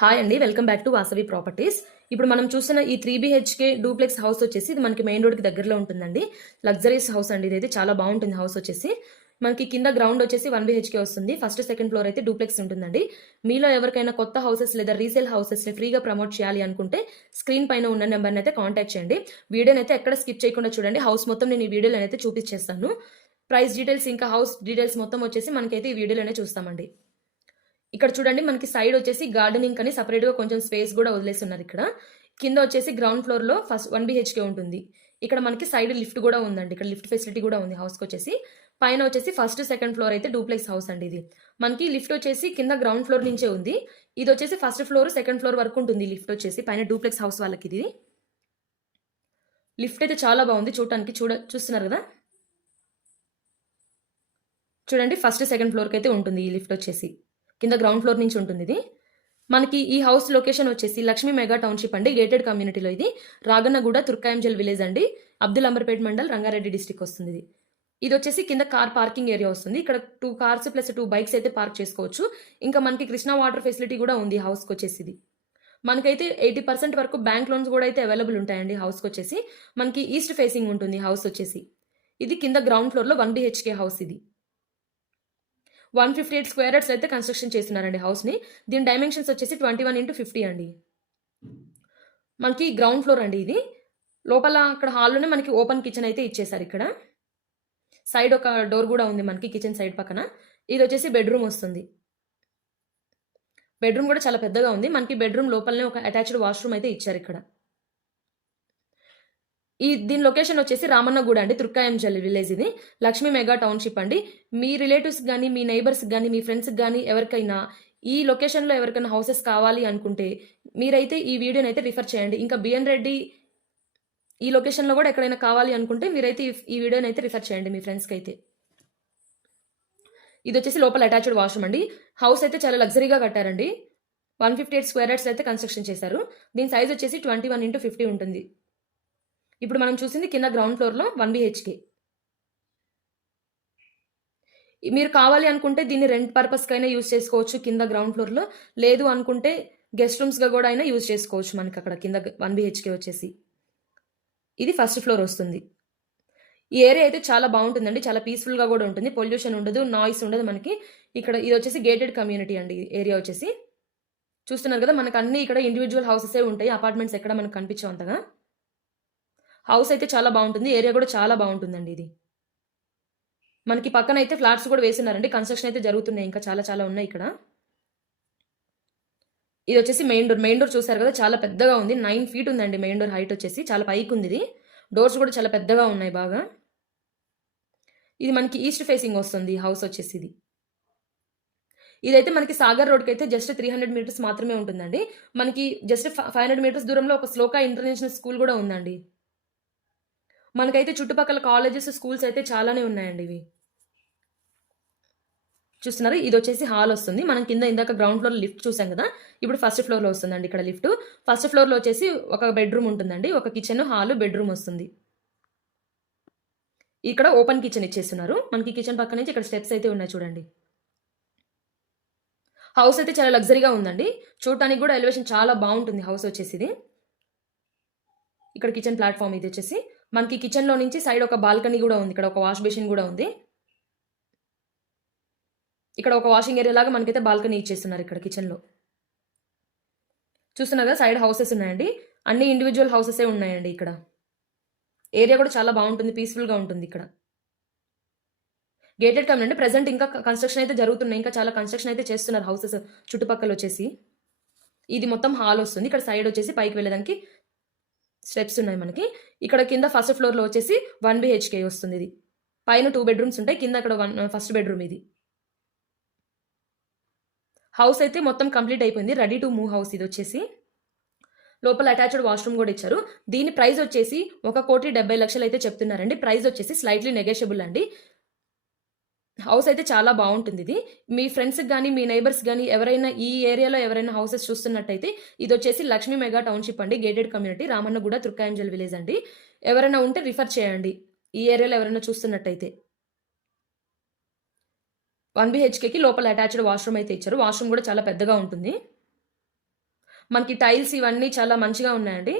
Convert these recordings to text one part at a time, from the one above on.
Hi అండి, welcome back to Vasavi properties. ఇప్పుడు మనం చూస్తున్న ఈ 3 BHK డూప్లెక్స్ హౌస్ వచ్చేసి ఇది మనకి మెయిన్ రోడ్కి దగ్గరలో ఉంటుందండి. లగ్జరీస్ హౌస్ అండి, ఇదైతే చాలా బాగుంటుంది హౌస్ వచ్చేసి. మనకి కింద గ్రౌండ్ వచ్చేసి 1 BHK వస్తుంది. ఫస్ట్ సెకండ్ ఫ్లోర్ అయితే డూప్లెక్స్ ఉంటుందండి. మీలో ఎవరికైనా కొత్త హౌసెస్ లేదా రీసేల్ హౌసెస్ని ఫ్రీగా ప్రమోట్ చేయాలి అనుకుంటే స్క్రీన్ పైన ఉన్న నెంబర్ని అయితే కాంటాక్ట్ చేయండి. వీడియోని అయితే ఎక్కడ స్కిప్ చేయకుండా చూడండి. హౌస్ మొత్తం నేను ఈ వీడియోలో అయితే చూపించేస్తాను. ప్రైస్ డీటెయిల్స్ ఇంకా హౌస్ డీటెయిల్స్ మొత్తం వచ్చేసి మనకైతే ఈ వీడియోలోనే చూస్తామండి. ఇక్కడ చూడండి, మనకి సైడ్ వచ్చేసి గార్డెనింగ్ అని సపరేట్ గా కొంచెం స్పేస్ కూడా వదిలేస్తున్నారు. ఇక్కడ కింద వచ్చేసి గ్రౌండ్ ఫ్లోర్ లో ఫస్ట్ 1 BHK ఉంటుంది. ఇక్కడ మనకి సైడ్ లిఫ్ట్ కూడా ఉందండి. ఇక్కడ లిఫ్ట్ ఫెసిలిటీ కూడా ఉంది హౌస్ కి వచ్చేసి. పైన వచ్చేసి ఫస్ట్ సెకండ్ ఫ్లోర్ అయితే డూప్లెక్స్ హౌస్ అండి. ఇది మనకి లిఫ్ట్ వచ్చేసి కింద గ్రౌండ్ ఫ్లోర్ నుంచే ఉంది. ఇది వచ్చేసి ఫస్ట్ ఫ్లోర్ సెకండ్ ఫ్లోర్ వరకు ఉంటుంది లిఫ్ట్ వచ్చేసి. పైన డూప్లెక్స్ హౌస్ వాళ్ళకి ఇది లిఫ్ట్ అయితే చాలా బాగుంది చూడటానికి. చూస్తున్నారు కదా, చూడండి ఫస్ట్ సెకండ్ ఫ్లోర్ కి అయితే ఉంటుంది ఈ లిఫ్ట్ వచ్చేసి. కింద గ్రౌండ్ ఫ్లోర్ నుంచి ఉంటుంది ఇది. మనకి ఈ హౌస్ లొకేషన్ వచ్చేసి లక్ష్మీ మెగా టౌన్షిప్ అండి, గేటెడ్ కమ్యూనిటీలో. ఇది రాగన్నగూడ తుర్కాయంజల్ విలేజ్ అండి, అబ్దుల్ అంబర్పేట్ మండల్, రంగారెడ్డి డిస్టిక్ వస్తుంది ఇది. ఇది వచ్చేసి కింద కార్ పార్కింగ్ ఏరియా వస్తుంది. ఇక్కడ 2 కార్స్ ప్లస్ 2 బైక్స్ అయితే పార్క్ చేసుకోవచ్చు. ఇంకా మనకి కృష్ణా వాటర్ ఫెసిలిటీ కూడా ఉంది హౌస్కి వచ్చేసి. ఇది మనకైతే 80% వరకు బ్యాంక్ లోన్స్ కూడా అయితే అవైలబుల్ ఉంటాయండి హౌస్కి వచ్చేసి. మనకి ఈస్ట్ ఫేసింగ్ ఉంటుంది హౌస్ వచ్చేసి. ఇది కింద గ్రౌండ్ ఫ్లోర్ లో 1 BHK హౌస్. ఇది 158 స్క్వేర్ యార్డ్స్ అయితే కన్స్ట్రక్షన్ చేస్తున్నారండి హౌస్ ని. దీని డైమెన్షన్స్ వచ్చేసి 21x50 అండి. మనకి గ్రౌండ్ ఫ్లోర్ అండి ఇది. లోపల అక్కడ హాల్లోనే మనకి ఓపెన్ కిచెన్ అయితే ఇచ్చేసారు. ఇక్కడ సైడ్ ఒక డోర్ కూడా ఉంది మనకి కిచెన్ సైడ్ పక్కన. ఇది వచ్చేసి బెడ్రూమ్ వస్తుంది. బెడ్రూమ్ కూడా చాలా పెద్దగా ఉంది. మనకి బెడ్రూమ్ లోపలనే ఒక అటాచ్డ్ వాష్రూమ్ అయితే ఇచ్చారు ఇక్కడ. దీని లొకేషన్ వచ్చేసి రామన్నగూడ అండి, తుర్కాయంజల్ విలేజ్. ఇది లక్ష్మీ మెగా టౌన్షిప్ అండి. మీ రిలేటివ్స్ కానీ మీ నైబర్స్ కానీ మీ ఫ్రెండ్స్ కానీ ఎవరికైనా ఈ లొకేషన్లో ఎవరికైనా హౌసెస్ కావాలి అనుకుంటే మీరైతే ఈ వీడియోని అయితే రిఫర్ చేయండి. ఇంకా బిఎన్ రెడ్డి ఈ లొకేషన్లో కూడా ఎక్కడైనా కావాలి అనుకుంటే మీరైతే ఈ వీడియోని అయితే రిఫర్ చేయండి మీ ఫ్రెండ్స్కి అయితే. ఇది వచ్చేసి లోపల అటాచ్డ్ వాష్రూమ్ అండి. హౌస్ అయితే చాలా లగ్జరీగా కట్టారండి. 158 స్క్వేర్ యార్డ్స్ అయితే కన్స్ట్రక్షన్ చేశారు. దీని సైజ్ వచ్చేసి 21x50 ఉంటుంది. ఇప్పుడు మనం చూసింది కింద గ్రౌండ్ ఫ్లోర్లో 1 BHK. మీరు కావాలి అనుకుంటే దీన్ని రెంట్ పర్పస్కి అయినా యూజ్ చేసుకోవచ్చు కింద గ్రౌండ్ ఫ్లోర్లో. లేదు అనుకుంటే గెస్ట్ రూమ్స్గా కూడా అయినా యూజ్ చేసుకోవచ్చు. మనకి అక్కడ కింద 1 BHK వచ్చేసి. ఇది ఫస్ట్ ఫ్లోర్ వస్తుంది. ఈ ఏరియా అయితే చాలా బాగుంటుందండి, చాలా పీస్ఫుల్గా కూడా ఉంటుంది. పొల్యూషన్ ఉండదు, నాయిస్ ఉండదు మనకి ఇక్కడ. ఇది వచ్చేసి గేటెడ్ కమ్యూనిటీ అండి ఏరియా వచ్చేసి. చూస్తున్నారు కదా, మనకు అన్ని ఇక్కడ ఇండివిజువల్ హౌసెసే ఉంటాయి. అపార్ట్మెంట్స్ ఎక్కడ మనకు కనిపించవు అంతగా. హౌస్ అయితే చాలా బాగుంటుంది, ఏరియా కూడా చాలా బాగుంటుందండి. ఇది మనకి పక్కన అయితే ఫ్లాట్స్ కూడా వేస్తున్నారండి. కన్స్ట్రక్షన్ అయితే జరుగుతున్నాయి, ఇంకా చాలా చాలా ఉన్నాయి ఇక్కడ. ఇది వచ్చేసి మెయిన్ డోర్. మెయిన్ డోర్ చూసారు కదా, చాలా పెద్దగా ఉంది. 9 feet ఉందండి మెయిన్ డోర్ హైట్ వచ్చేసి. చాలా పైకి ఉంది ఇది. డోర్స్ కూడా చాలా పెద్దగా ఉన్నాయి బాగా. ఇది మనకి ఈస్ట్ ఫేసింగ్ వస్తుంది హౌస్ వచ్చేసి. ఇది ఇదైతే మనకి సాగర్ రోడ్కి అయితే జస్ట్ 300 meters మాత్రమే ఉంటుందండి. మనకి జస్ట్ 500 meters దూరంలో ఒక శ్లోక ఇంటర్నేషనల్ స్కూల్ కూడా ఉందండి. మనకైతే చుట్టుపక్కల కాలేజెస్ స్కూల్స్ అయితే చాలానే ఉన్నాయండి. ఇవి చూస్తున్నారు, ఇది వచ్చేసి హాల్ వస్తుంది. మనం కింద ఇందాక గ్రౌండ్ ఫ్లోర్ లిఫ్ట్ చూసాం కదా, ఇప్పుడు ఫస్ట్ ఫ్లోర్లో వస్తుందండి ఇక్కడ లిఫ్ట్. ఫస్ట్ ఫ్లోర్లో వచ్చేసి ఒక బెడ్రూమ్ ఉంటుందండి, ఒక కిచెన్, హాల్, బెడ్రూమ్ వస్తుంది. ఇక్కడ ఓపెన్ కిచెన్ ఇచ్చేస్తున్నారు. మనకి కిచెన్ పక్క నుంచి ఇక్కడ స్టెప్స్ అయితే ఉన్నాయి చూడండి. హౌస్ అయితే చాలా లగ్జరీగా ఉందండి. చూడటానికి కూడా ఎలివేషన్ చాలా బాగుంటుంది హౌస్ వచ్చేసి. ఇది ఇక్కడ కిచెన్ ప్లాట్ఫామ్. ఇది వచ్చేసి మనకి కిచెన్లో నుంచి సైడ్ ఒక బాల్కనీ కూడా ఉంది. ఇక్కడ ఒక వాష్ బేసిన్ కూడా ఉంది. ఇక్కడ ఒక వాషింగ్ ఏరియా లాగా మనకైతే బాల్కనీ ఇచ్చేస్తున్నారు ఇక్కడ కిచెన్లో. చూస్తున్నారు కదా, సైడ్ హౌసెస్ ఉన్నాయండి. అన్ని ఇండివిజువల్ హౌసెసే ఉన్నాయండి ఇక్కడ. ఏరియా కూడా చాలా బాగుంటుంది, పీస్ఫుల్గా ఉంటుంది ఇక్కడ. Gated community. ప్రెసెంట్ ఇంకా కన్స్ట్రక్షన్ అయితే జరుగుతున్నాయి, ఇంకా చాలా కన్స్ట్రక్షన్ అయితే చేస్తున్నారు హౌసెస్ చుట్టుపక్కల వచ్చేసి. ఇది మొత్తం హాల్ వస్తుంది. ఇక్కడ సైడ్ వచ్చేసి పైకి వెళ్ళడానికి స్టెప్స్ ఉన్నాయి మనకి. ఇక్కడ కింద ఫస్ట్ ఫ్లోర్లో వచ్చేసి 1 BHK వస్తుంది. ఇది పైన 2 bedrooms ఉంటాయి, కింద అక్కడ ఫస్ట్ బెడ్రూమ్. ఇది హౌస్ అయితే మొత్తం కంప్లీట్ అయిపోయింది, రెడీ టు మూవ్ హౌస్. ఇది వచ్చేసి లోపల అటాచ్డ్ వాష్రూమ్ కూడా ఇచ్చారు. దీని ప్రైస్ వచ్చేసి 1,70,00,000 అయితే చెప్తున్నారండి. ప్రైస్ వచ్చేసి స్లైట్లీ నెగోషియబుల్ అండి. హౌస్ అయితే చాలా బాగుంటుంది. ఇది మీ ఫ్రెండ్స్కి కానీ మీ నైబర్స్ కానీ ఎవరైనా ఈ ఏరియాలో ఎవరైనా హౌసెస్ చూస్తున్నట్టయితే ఇది వచ్చేసి లక్ష్మీ మెగా టౌన్షిప్ అండి, గేటెడ్ కమ్యూనిటీ, రామన్నగూడ, తుర్కాయంజల్ విలేజ్ అండి. ఎవరైనా ఉంటే రిఫర్ చేయండి ఈ ఏరియాలో ఎవరైనా చూస్తున్నట్టయితే. 1 BHKకి లోపల అటాచ్డ్ వాష్రూమ్ అయితే ఇచ్చారు. వాష్రూమ్ కూడా చాలా పెద్దగా ఉంటుంది. మనకి టైల్స్ ఇవన్నీ చాలా మంచిగా ఉన్నాయండి.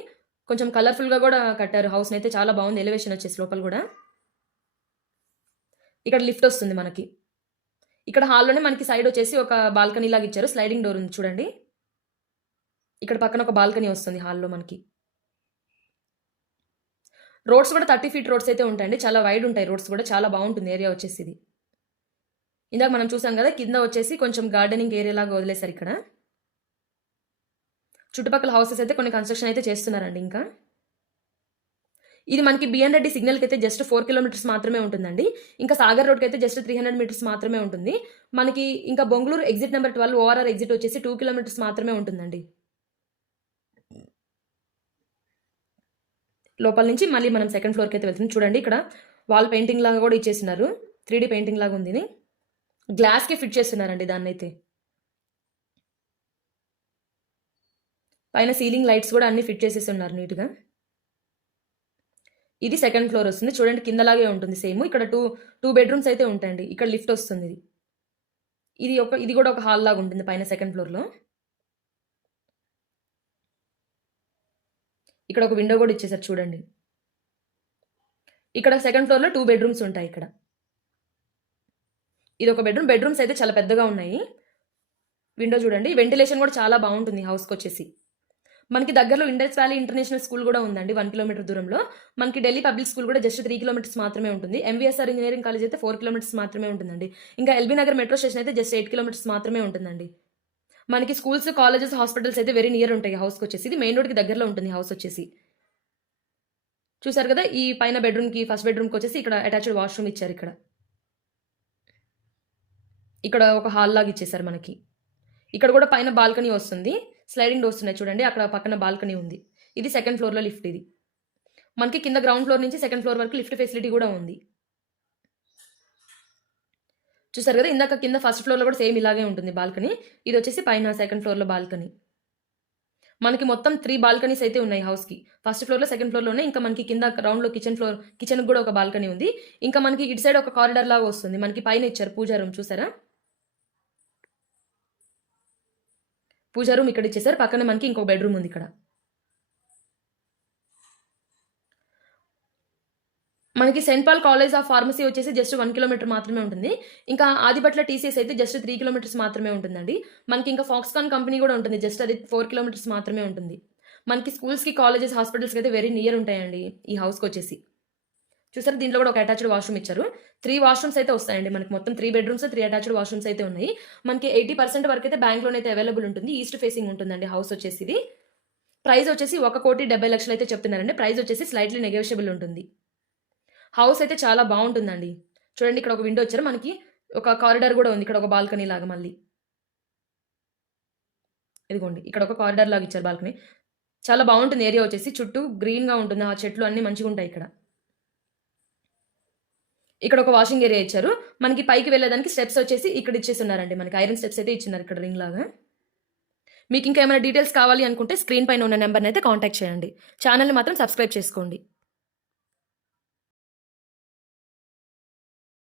కొంచెం కలర్‌ఫుల్‌గా గూడా కట్టారు హౌస్‌నైతే చాలా బావుంది ఎలివేషన్ వచ్చేసి లోపల గూడా. ఇక్కడ లిఫ్ట్ ఒస్తుంది మనకి. ఇక్కడ హాల్‌లోనే మనకి సైడ్ వచ్చేసి ఒక బాల్కనీ లాగా ఇచ్చారు. స్లైడింగ్ డోర్ ఉంది చూడండి. ఇక్కడ పక్కన ఒక బాల్కనీ వస్తుంది హాల్‌లో మనకి. రోడ్స్ కూడా 30 ఫీట్ రోడ్స్ అయితే ఉంటాయండి. చాలా వైడ్ ఉంటాయి రోడ్స్ కూడా. చాలా బావుంటుంది ఏరియా వచ్చేసి ఇది. ఇందాక మనం చూసాం గదా! కింద వచ్చేసి కొంచెం గార్డెనింగ్ ఏరియా లాగా వదిలేసారు ఇక్కడ. చుట్టుపక్కల హౌసెస్ అయితే కొన్ని కన్‌స్ట్రక్షన్ అయితే చేస్తున్నారండి ఇంకా. ఇది మనకి బిఎన్ రెడ్డి సిగ్నల్‌కైతే జస్ట్ 4 కిలోమీటర్స్ మాత్రమే ఉంటుందండి. ఇంకా సాగర్ రోడ్‌కైతే జస్ట్ 300 మీటర్స్ మాత్రమే ఉంటుంది. మనకి ఇంకా Bongulur exit number 12 ORR exit వచ్చేసి 2 కిలోమీటర్స్ మాత్రమే ఉంటుందండి. లోపల నుంచి మళ్ళీ మనం సెకండ్ ఫ్లోర్‌కైతే వెళ్తున్నాం. చూడండి ఇక్కడ వాల్ పెయింటింగ్ లాగా గూడా ఇచ్చేసినారు. 3డీ పెయింటింగ్ లాగా ఉంది ఇది. గ్లాస్‌కే ఫిట్ చేస్తున్నారండి దాన్నైతే. పైన సీలింగ్ లైట్స్ గూడా అన్నీ ఫిట్ చేసేసి ఉన్నారు నీట్‌గా. ఇది సెకండ్ ఫ్లోర్ వస్తుంది. చూడండి కిందలాగే ఉంటుంది సేమ్. ఇక్కడ 2 బెడ్‌రూమ్స్ అయితే ఉంటాయండి. ఇక్కడ లిఫ్ట్ వస్తుంది ఇది. ఇది గూడా ఒక హాల్ లాగా ఉంటుంది పైన సెకండ్ ఫ్లోర్‌లో. ఇక్కడ ఒక విండో గూడా ఇచ్చేసారు చూడండి. ఇక్కడ సెకండ్ ఫ్లోర్‌లో 2 బెడ్‌రూమ్స్ ఉంటాయి ఇక్కడ. ఇదొక బెడ్‌రూమ్. బెడ్‌రూమ్స్ అయితే చాలా పెద్దగా ఉన్నాయి. విండో చూడండి. వెంటిలేషన్ గూడా చాలా బావుంటుంది హౌస్‌కొచ్చేసి. మనకి దగ్గరలో ఇండస్ వ్యాలీ ఇంటర్నేషనల్ స్కూల్ గూడా ఉందండి 1 కిలోమీటర్ దూరంలో. మనకి ఢిల్లీ పబ్లిక్ స్కూల్ గూడా జస్ట్ 3 కిలోమీటర్స్ మాత్రమే ఉంటుంది. ఎంవీఎస్ఆర్ ఇంజినీరింగ్ కాలేజ్ అయితే 4 కిలోమీటర్స్ మాత్రమే ఉంటుందండి. ఇంకా ఎల్బీ నగర్ మెట్రో స్టేషన్ అయితే జస్ట్ 8 కిలోమీటర్స్ మాత్రమే ఉంటుందండి. మనకి స్కూల్స్, కాలేజెస్, హాస్పిటల్స్ అయితే వెరీ నియర్ ఉంటాయి హౌస్‌కొచ్చేసి. ఇది మెయిన్ రోడ్‌కి దగ్గరలో ఉంటుంది హౌస్ వచ్చేసి. చూసారు కదా! ఈ పైన బెడ్‌రూమ్‌కి ఫస్ట్ బెడ్‌రూమ్‌కొచ్చేసి ఇక్కడ అటాచ్డ్ వాష్‌రూమ్ ఇచ్చారు ఇక్కడ. ఇక్కడ ఒక హాల్ లాగా ఇచ్చేసారు మనకి. ఇక్కడ కూడా పైన బాల్కనీ వస్తుంది. స్లైడింగ్ డోర్స్ ఉన్నాయి చూడండి. అక్కడ పక్కన బాల్కనీ ఉంది. ఇది సెకండ్ ఫ్లోర్‌లో లిఫ్ట్ ఇది. మనకి కింద గ్రౌండ్ ఫ్లోర్ నుంచి సెకండ్ ఫ్లోర్ వరకు లిఫ్ట్ ఫెసిలిటీ కూడా ఉంది. చూసారు కదా! ఇందాక కింద ఫస్ట్ ఫ్లోర్‌లో కూడా సేమ్ ఇలాగే ఉంటుంది బాల్కనీ. ఇది వచ్చేసి పైన సెకండ్ ఫ్లోర్‌లో బాల్కనీ. మనకి మొత్తం 3 బాల్కనీస్ అయితే ఉన్నాయి హౌస్‌కి. ఫస్ట్ ఫ్లోర్‌లో, సెకండ్ ఫ్లోర్‌లో ఉన్నాయి. ఇంకా మనకి కింద గ్రౌండ్‌లో కిచెన్‌కి కూడా ఒక బాల్కనీ ఉంది. ఇంకా మనకి ఇటు సైడ్ ఒక కారిడార్ లాగా వస్తుంది. మనకి పైన ఇచ్చారు పూజా రూమ్ చూసారా? పూజా రూమ్ ఇక్కడ ఇచ్చేసారు. పక్కన మనకి ఇంకో బెడ్‌రూమ్ ఉంది ఇక్కడ. మనకి Saint Paul College of Pharmacy వచ్చేసి జస్ట్ 1 కిలోమీటర్ మాత్రమే ఉంటుంది. ఇంకా ఆదిబట్ల టీసీఎస్ అయితే జస్ట్ 3 కిలోమీటర్స్ మాత్రమే ఉంటుందండి. మనకి ఇంకా ఫాక్స్‌కాన్ కంపెనీ కూడా ఉంటుంది. జస్ట్ అది 4 కిలోమీటర్స్ మాత్రమే ఉంటుంది. మనకి స్కూల్స్‌కి, కాలేజెస్, హాస్పిటల్స్‌కి అయితే వెరీ నియర్ ఉంటాయండి ఈ హౌస్‌కొచ్చేసి. చూసారా దీంట్లో కూడా ఒక అటాచ్డ్ వాష్‌రూమ్ ఇచ్చారు. 3 వాష్‌రూమ్స్ అయితే వస్తాయండి. మనకి మొత్తం 3 బెడ్‌రూమ్స్, 3 అటాచ్డ్ వాష్‌రూమ్స్ అయితే ఉన్నాయి. మనకి 80% వరకైతే బ్యాంక్ లోన్ అయితే అవైలబుల్ ఉంటుంది. ఈస్ట్ ఫేసింగ్ ఉంటుందండి హౌస్ వచ్చేసి ఇది. ప్రైస్ వచ్చేసి 1,70,00,000 అయితే చెప్తున్నారండి. ప్రైస్ వచ్చేసి స్లైట్‌లీ నెగోషియబుల్ ఉంటుంది. హౌస్ అయితే చాలా బావుంటుందండి. చూడండి ఇక్కడ ఒక విండో ఇచ్చారు. మనకి ఒక కారిడార్ గూడా ఉంది. ఇక్కడ ఒక బాల్కనీ లాగా మళ్ళీ. ఇదిగోండి. ఇక్కడ ఒక కారిడార్ లాగా ఇచ్చారు బాల్కనీ. చాలా బావుంటుంది ఏరియా వచ్చేసి. చుట్టూ గ్రీన్‌గా ఉంటుంది. ఆ చెట్లు అన్నీ మంచిగుంటాయి ఇక్కడ. ఇక్కడ ఒక వాషింగ్ ఏరియా ఇచ్చారు. మనకి పైకి వెళ్ళేదానికి స్టెప్స్ వచ్చేసి ఇక్కడ ఇచ్చేసున్నారండి. మనకి ఐరన్ స్టెప్స్ అయితే ఇచ్చున్నారు ఇక్కడ రింగ్ లాగా. మీకు ఇంకా ఏమైనా డీటెయిల్స్ కావాలి అనుకుంటే స్క్రీన్ పైన ఉన్న నంబర్‌నైతే కాంటాక్ట్ చేయండి. ఛానెల్‌ని మాత్రం సబ్స్క్రైబ్ చేసుకోండి.